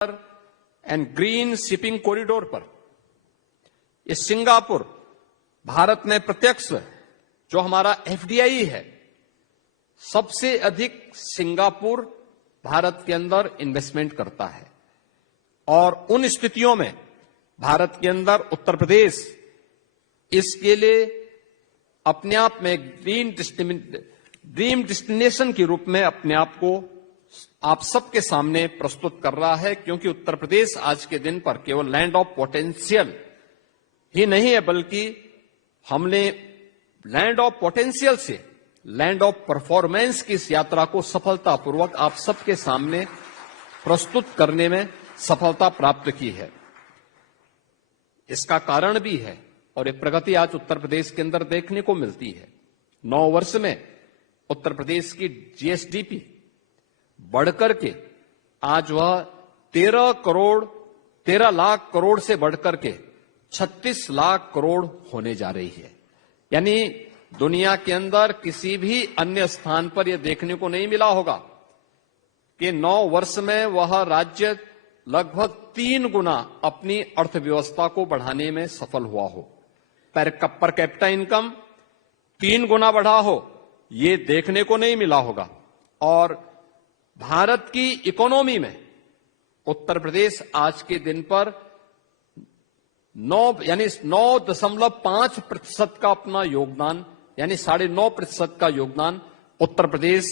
And green shipping corridor पर ये Singapore Bharat में प्रत्यक्ष जो हमारा एफडीआई है, सबसे अधिक सिंगापुर भारत के अंदर इन्वेस्टमेंट करता है। और उन स्थितियों में भारत के अंदर उत्तर प्रदेश इसके लिए अपने आप में ड्रीम डेस्टिनेशन के रूप में अपने आप को आप सबके सामने प्रस्तुत कर रहा है, क्योंकि उत्तर प्रदेश आज के दिन पर केवल लैंड ऑफ पोटेंशियल ही नहीं है, बल्कि हमने लैंड ऑफ पोटेंशियल से लैंड ऑफ परफॉर्मेंस की इस यात्रा को सफलतापूर्वक आप सबके सामने प्रस्तुत करने में सफलता प्राप्त की है। इसका कारण भी है और एक प्रगति आज उत्तर प्रदेश के अंदर देखने को मिलती है। 9 वर्ष में उत्तर प्रदेश की जीएसडीपी बढ़कर के आज वह 13 लाख करोड़ से बढ़कर के 36 लाख करोड़ होने जा रही है। यानी दुनिया के अंदर किसी भी अन्य स्थान पर यह देखने को नहीं मिला होगा कि 9 वर्ष में वह राज्य लगभग 3 गुना अपनी अर्थव्यवस्था को बढ़ाने में सफल हुआ हो, पर कैपिटा इनकम 3 गुना बढ़ा हो, ये देखने को नहीं मिला होगा। और भारत की इकोनॉमी में उत्तर प्रदेश आज के दिन पर 9.5% का अपना योगदान, यानी 9.5% का योगदान उत्तर प्रदेश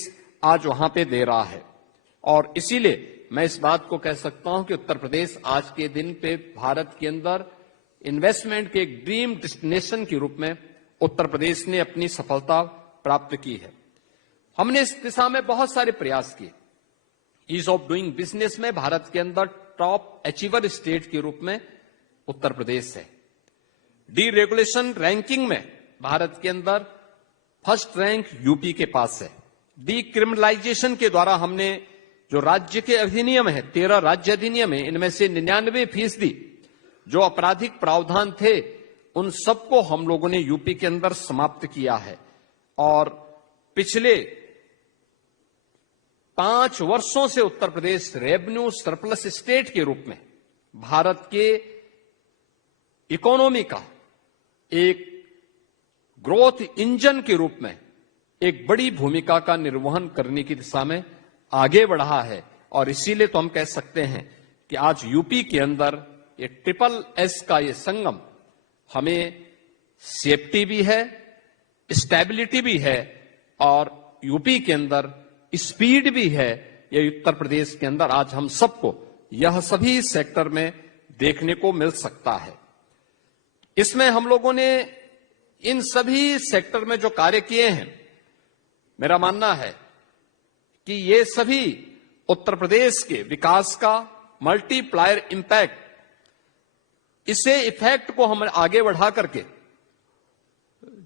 आज वहां पे दे रहा है। और इसीलिए मैं इस बात को कह सकता हूं कि उत्तर प्रदेश आज के दिन पे भारत के अंदर इन्वेस्टमेंट के एक ड्रीम डेस्टिनेशन के रूप में उत्तर प्रदेश ने अपनी सफलता प्राप्त की है। हमने इस दिशा में बहुत सारे प्रयास किए। ईज ऑफ डूइंग बिजनेस में भारत के अंदर टॉप अचीवर स्टेट के रूप में उत्तर प्रदेश है। डीरेगुलेशन रैंकिंग में भारत के अंदर फर्स्ट रैंक यूपी के पास है। डीक्रिमिनलाइजेशन के द्वारा हमने जो राज्य के अधिनियम है, 13 राज्य अधिनियम है, इनमें से 99% जो आपराधिक प्रावधान थे उन सबको हम लोगों ने यूपी के अंदर समाप्त किया है। और पिछले 5 वर्षों से Uttar Pradesh revenue surplus state के रूप में भारत के इकोनॉमी का एक ग्रोथ इंजन के रूप में एक बड़ी भूमिका का निर्वहन करने की दिशा में आगे बढ़ा है। और इसीलिए तो हम कह सकते हैं कि आज यूपी के अंदर ये SSS का ये संगम हमें सेफ्टी भी है, स्टेबिलिटी भी है और यूपी के अंदर स्पीड भी है। ये उत्तर प्रदेश के अंदर आज हम सबको यह सभी सेक्टर में देखने को मिल सकता है। इसमें हम लोगों ने इन सभी सेक्टर में जो कार्य किए हैं, मेरा मानना है कि ये सभी उत्तर प्रदेश के विकास का मल्टीप्लायर इंपैक्ट, इसे इफेक्ट को हम आगे बढ़ा करके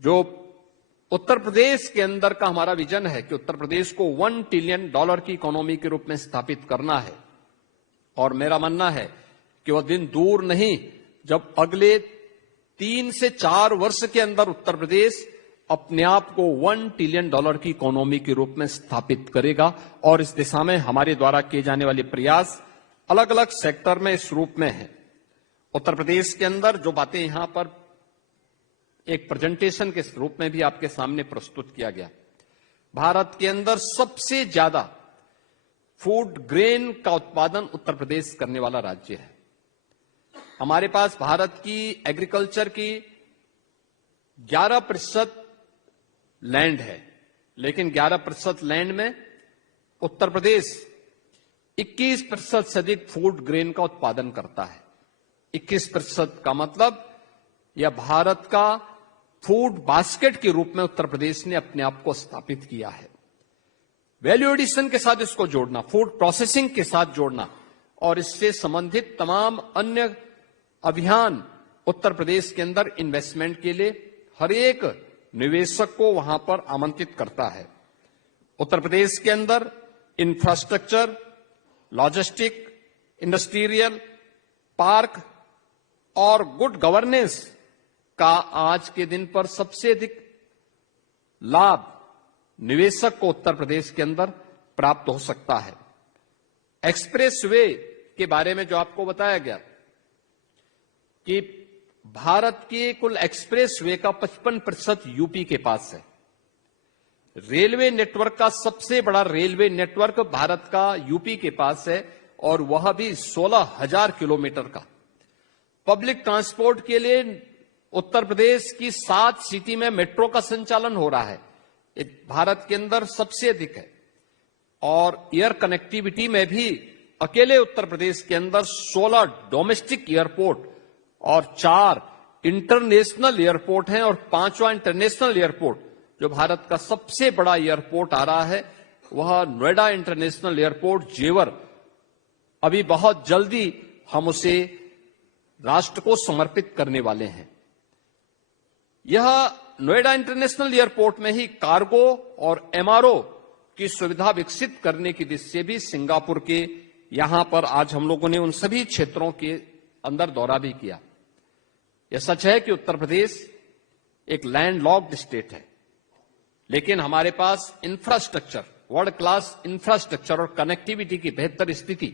जो उत्तर प्रदेश के अंदर का हमारा विजन है कि उत्तर प्रदेश को $1 ट्रिलियन की इकोनॉमी के रूप में स्थापित करना है। और मेरा मानना है कि वह दिन दूर नहीं जब अगले 3 से 4 वर्ष के अंदर उत्तर प्रदेश अपने आप को $1 ट्रिलियन की इकोनॉमी के रूप में स्थापित करेगा। और इस दिशा में हमारे द्वारा किए जाने वाले प्रयास अलग अलग सेक्टर में इस रूप में है। उत्तर प्रदेश के अंदर जो बातें यहां पर एक प्रेजेंटेशन के रूप में भी आपके सामने प्रस्तुत किया गया, भारत के अंदर सबसे ज्यादा फूड ग्रेन का उत्पादन उत्तर प्रदेश करने वाला राज्य है। हमारे पास भारत की एग्रीकल्चर की 11% लैंड है, लेकिन 11% लैंड में उत्तर प्रदेश 21% से अधिक फूड ग्रेन का उत्पादन करता है। 21% का मतलब यह भारत का फूड बास्केट के रूप में उत्तर प्रदेश ने अपने आप को स्थापित किया है। वैल्यू एडिशन के साथ इसको जोड़ना, फूड प्रोसेसिंग के साथ जोड़ना और इससे संबंधित तमाम अन्य अभियान उत्तर प्रदेश के अंदर इन्वेस्टमेंट के लिए हर एक निवेशक को वहां पर आमंत्रित करता है। उत्तर प्रदेश के अंदर इंफ्रास्ट्रक्चर, लॉजिस्टिक, इंडस्ट्रियल पार्क और गुड गवर्नेंस का आज के दिन पर सबसे अधिक लाभ निवेशक को उत्तर प्रदेश के अंदर प्राप्त हो सकता है। एक्सप्रेस वे के बारे में जो आपको बताया गया कि भारत के कुल एक्सप्रेस वे का 55% यूपी के पास है। रेलवे नेटवर्क का सबसे बड़ा रेलवे नेटवर्क भारत का यूपी के पास है और वह भी 16,000 किलोमीटर का। पब्लिक ट्रांसपोर्ट के लिए उत्तर प्रदेश की 7 सिटी में मेट्रो का संचालन हो रहा है, ये भारत के अंदर सबसे अधिक है। और एयर कनेक्टिविटी में भी अकेले उत्तर प्रदेश के अंदर 16 डोमेस्टिक एयरपोर्ट और 4 इंटरनेशनल एयरपोर्ट हैं और 5वां इंटरनेशनल एयरपोर्ट जो भारत का सबसे बड़ा एयरपोर्ट आ रहा है वह नोएडा इंटरनेशनल एयरपोर्ट जेवर। अभी बहुत जल्दी हम उसे राष्ट्र को समर्पित करने वाले हैं। यह नोएडा इंटरनेशनल एयरपोर्ट में ही कार्गो और एमआरओ की सुविधा विकसित करने की दिशा से भी सिंगापुर के यहां पर आज हम लोगों ने उन सभी क्षेत्रों के अंदर दौरा भी किया। यह सच है कि उत्तर प्रदेश एक लैंडलॉक्ड स्टेट है, लेकिन हमारे पास इंफ्रास्ट्रक्चर, वर्ल्ड क्लास इंफ्रास्ट्रक्चर और कनेक्टिविटी की बेहतर स्थिति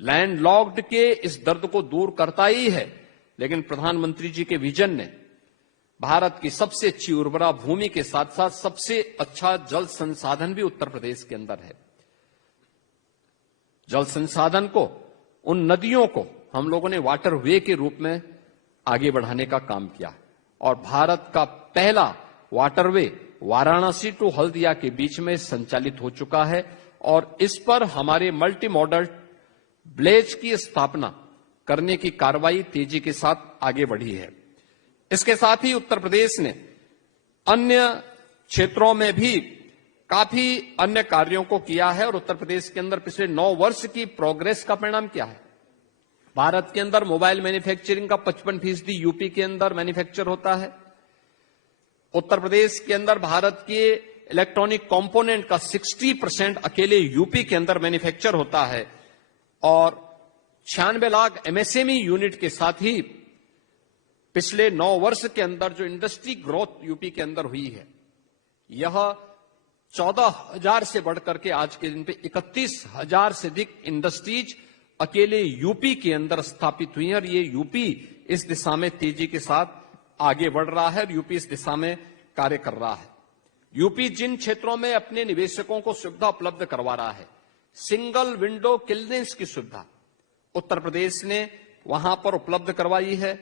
लैंडलॉक्ड के इस दर्द को दूर करता ही है। लेकिन प्रधानमंत्री जी के विजन ने भारत की सबसे अच्छी उर्वरा भूमि के साथ साथ सबसे अच्छा जल संसाधन भी उत्तर प्रदेश के अंदर है। जल संसाधन को, उन नदियों को हम लोगों ने वाटर वे के रूप में आगे बढ़ाने का काम किया और भारत का पहला वाटरवे वाराणसी टू हल्दिया के बीच में संचालित हो चुका है और इस पर हमारे मल्टी मॉडल ब्लेज की स्थापना करने की कार्रवाई तेजी के साथ आगे बढ़ी है। इसके साथ ही उत्तर प्रदेश ने अन्य क्षेत्रों में भी काफी अन्य कार्यों को किया है और उत्तर प्रदेश के अंदर पिछले 9 वर्ष की प्रोग्रेस का परिणाम क्या है। भारत के अंदर मोबाइल मैन्युफैक्चरिंग का 55% यूपी के अंदर मैन्युफैक्चर होता है। उत्तर प्रदेश के अंदर भारत के इलेक्ट्रॉनिक कंपोनेंट का 60% अकेले यूपी के अंदर मैन्युफैक्चर होता है और 96 लाख एमएसएमई यूनिट के साथ ही पिछले 9 वर्ष के अंदर जो इंडस्ट्री ग्रोथ यूपी के अंदर हुई है यह 14,000 से बढ़कर के आज के दिन पे 31,000 से अधिक इंडस्ट्रीज अकेले यूपी के अंदर स्थापित हुई है और ये यूपी इस दिशा में तेजी के साथ आगे बढ़ रहा है और यूपी इस दिशा में कार्य कर रहा है। यूपी जिन क्षेत्रों में अपने निवेशकों को सुविधा उपलब्ध करवा रहा है, सिंगल विंडो क्लियरेंस की सुविधा उत्तर प्रदेश ने वहां पर उपलब्ध करवाई है,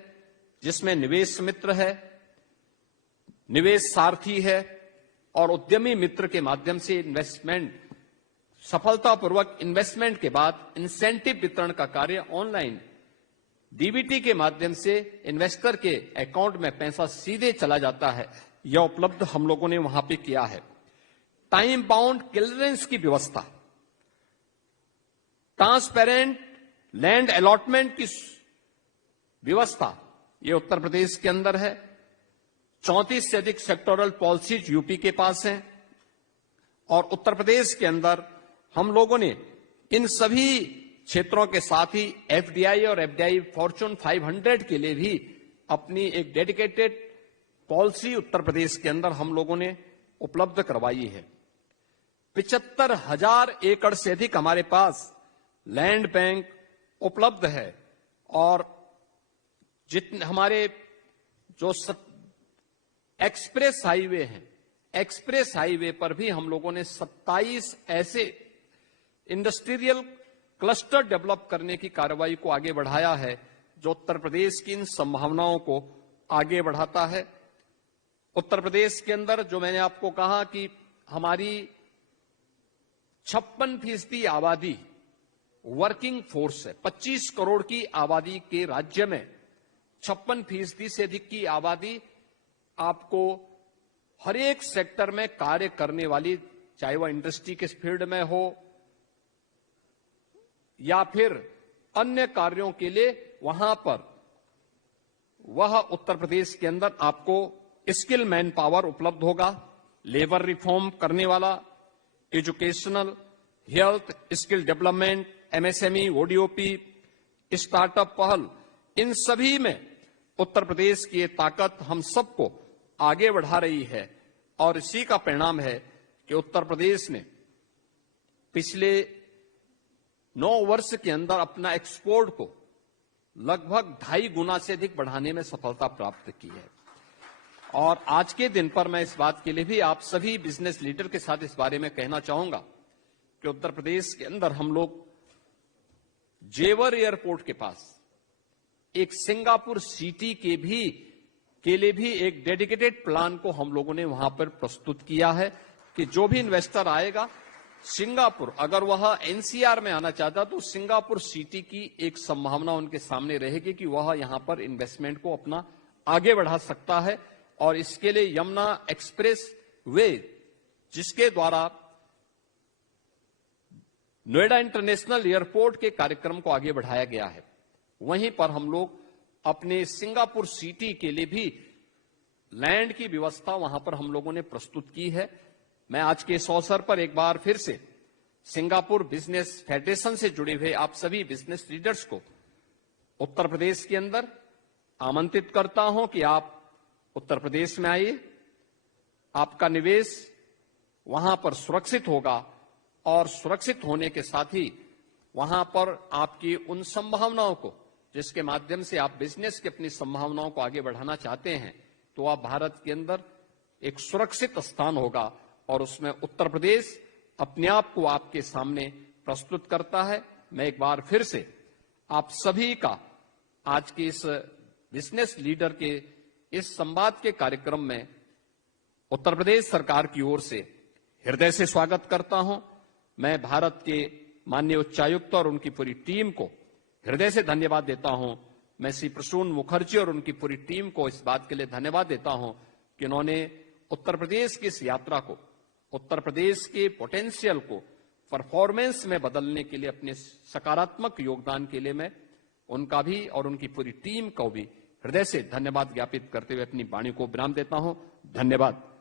जिसमें निवेश मित्र है, निवेश सारथी है और उद्यमी मित्र के माध्यम से इन्वेस्टमेंट, सफलतापूर्वक इन्वेस्टमेंट के बाद इंसेंटिव वितरण का कार्य ऑनलाइन डीबीटी के माध्यम से इन्वेस्टर के अकाउंट में पैसा सीधे चला जाता है, यह उपलब्ध हम लोगों ने वहां पे किया है। टाइम बाउंड क्लियरेंस की व्यवस्था, ट्रांसपेरेंट लैंड अलॉटमेंट की व्यवस्था, ये उत्तर प्रदेश के अंदर है। 34 से अधिक सेक्टोरल पॉलिसीज यूपी के पास हैं और उत्तर प्रदेश के अंदर हम लोगों ने इन सभी क्षेत्रों के साथ ही एफडीआई और एफडीआई फॉर्च्यून 500 के लिए भी अपनी एक डेडिकेटेड पॉलिसी उत्तर प्रदेश के अंदर हम लोगों ने उपलब्ध करवाई है। 75,000 एकड़ से अधिक हमारे पास लैंड बैंक उपलब्ध है और जितने हमारे जो एक्सप्रेस हाईवे हैं, एक्सप्रेस हाईवे पर भी हम लोगों ने 27 ऐसे इंडस्ट्रियल क्लस्टर डेवलप करने की कार्रवाई को आगे बढ़ाया है जो उत्तर प्रदेश की इन संभावनाओं को आगे बढ़ाता है। उत्तर प्रदेश के अंदर जो मैंने आपको कहा कि हमारी 56% आबादी वर्किंग फोर्स है। 25 करोड़ की आबादी के राज्य में 56% से अधिक की आबादी आपको हर एक सेक्टर में कार्य करने वाली, चाहे वह इंडस्ट्री के फील्ड में हो या फिर अन्य कार्यों के लिए, वहां पर वह उत्तर प्रदेश के अंदर आपको स्किल मैन पावर उपलब्ध होगा। लेबर रिफॉर्म करने वाला, educational, health, skill development, MSME, ODOP, startup पहल, इन सभी में उत्तर प्रदेश की ये ताकत हम सबको आगे बढ़ा रही है और इसी का परिणाम है कि उत्तर प्रदेश ने पिछले 9 वर्ष के अंदर अपना एक्सपोर्ट को लगभग 2.5 गुना से अधिक बढ़ाने में सफलता प्राप्त की है। और आज के दिन पर मैं इस बात के लिए भी आप सभी बिजनेस लीडर के साथ इस बारे में कहना चाहूंगा कि उत्तर प्रदेश के अंदर हम लोग जेवर एयरपोर्ट के पास एक सिंगापुर सिटी के लिए भी एक डेडिकेटेड प्लान को हम लोगों ने वहां पर प्रस्तुत किया है कि जो भी इन्वेस्टर आएगा सिंगापुर, अगर वह एनसीआर में आना चाहता तो सिंगापुर सिटी की एक संभावना उनके सामने रहेगी कि वह यहां पर इन्वेस्टमेंट को अपना आगे बढ़ा सकता है। और इसके लिए यमुना एक्सप्रेस वे, जिसके द्वारा नोएडा इंटरनेशनल एयरपोर्ट के कार्यक्रम को आगे बढ़ाया गया है, वहीं पर हम लोग अपने सिंगापुर सिटी के लिए भी लैंड की व्यवस्था वहां पर हम लोगों ने प्रस्तुत की है। मैं आज के इस अवसर पर एक बार फिर से सिंगापुर बिजनेस फेडरेशन से जुड़े हुए आप सभी बिजनेस लीडर्स को उत्तर प्रदेश के अंदर आमंत्रित करता हूं कि आप उत्तर प्रदेश में आइए, आपका निवेश वहां पर सुरक्षित होगा और सुरक्षित होने के साथ ही वहां पर आपकी उन संभावनाओं को, जिसके माध्यम से आप बिजनेस की अपनी संभावनाओं को आगे बढ़ाना चाहते हैं, तो आप भारत के अंदर एक सुरक्षित स्थान होगा और उसमें उत्तर प्रदेश अपने आप को आपके सामने प्रस्तुत करता है। मैं एक बार फिर से आप सभी का आज के इस बिजनेस लीडर के इस संवाद के कार्यक्रम में उत्तर प्रदेश सरकार की ओर से हृदय से स्वागत करता हूं। मैं भारत के माननीय उच्चायुक्त और उनकी पूरी टीम को हृदय से धन्यवाद देता हूं। मैं श्री प्रसून मुखर्जी और उनकी पूरी टीम को इस बात के लिए धन्यवाद देता हूं कि उन्होंने उत्तर प्रदेश की इस यात्रा को, उत्तर प्रदेश के पोटेंशियल को परफॉर्मेंस में बदलने के लिए अपने सकारात्मक योगदान के लिए मैं उनका भी और उनकी पूरी टीम को भी हृदय से धन्यवाद ज्ञापित करते हुए अपनी वाणी को विराम देता हूं। धन्यवाद।